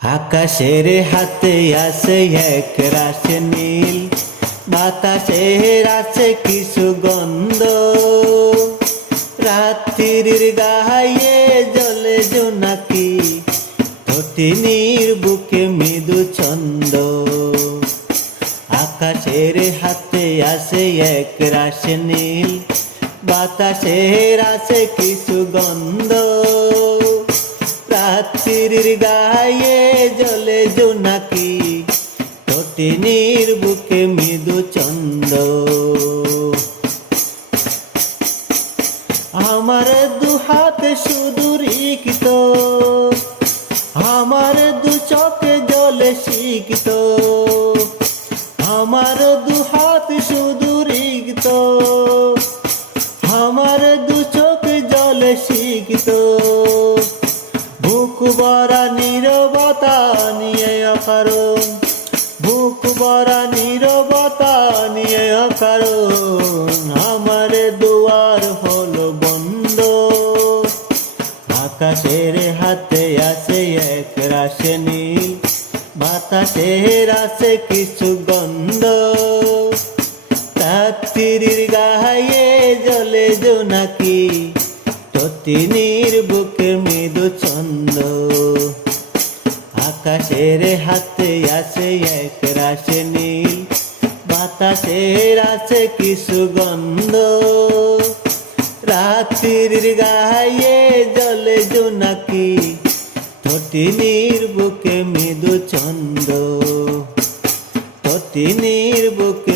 আকাশের হাতে আছে এক রাশি নীল, বাতাসের আছে কিছু গন্ধ, রাত্রির গায়ে জ্বলে জোনাকি, তটিনীর বুকে মৃদু ছন্দ। আকাশের হাতে আছে এক রাশি নীল, বাতাসের আছে কিছু গন্ধ, রাত্রির গায়ে জ্বলে জোনাকি, তটিনীর বুকে মৃদু ছন্দ। আমার দুহাত শুধু রিক্ত, আমার দু চোখে জলে শিখত, আমার দুহাত শুধু রিক্ত, আমার দু চোখে জলে শিখত। বুক ভরা নীরবতা নিয়ে অকারণ, বুক ভরা নীরবতা নিয়ে অকারণ, আমার দুয়ার হলো বন্ধ। আকাশের হাতে আছে এক রাশি নীল, বাতাসের আছে কিছু গন্ধ, রাত্রির গায়ে জ্বলে জোনাকি, তটিনীর বুকে মৃদু ছন্দ। আকাশের হাতে আছে এক রাশি নীল, বাতাসের আছে কিছু গন্ধ, রাত্রির গায়ে জ্বলে জোনাকি, তটিনীর বুকে মৃদু ছন্দ, তটিনীর বুকে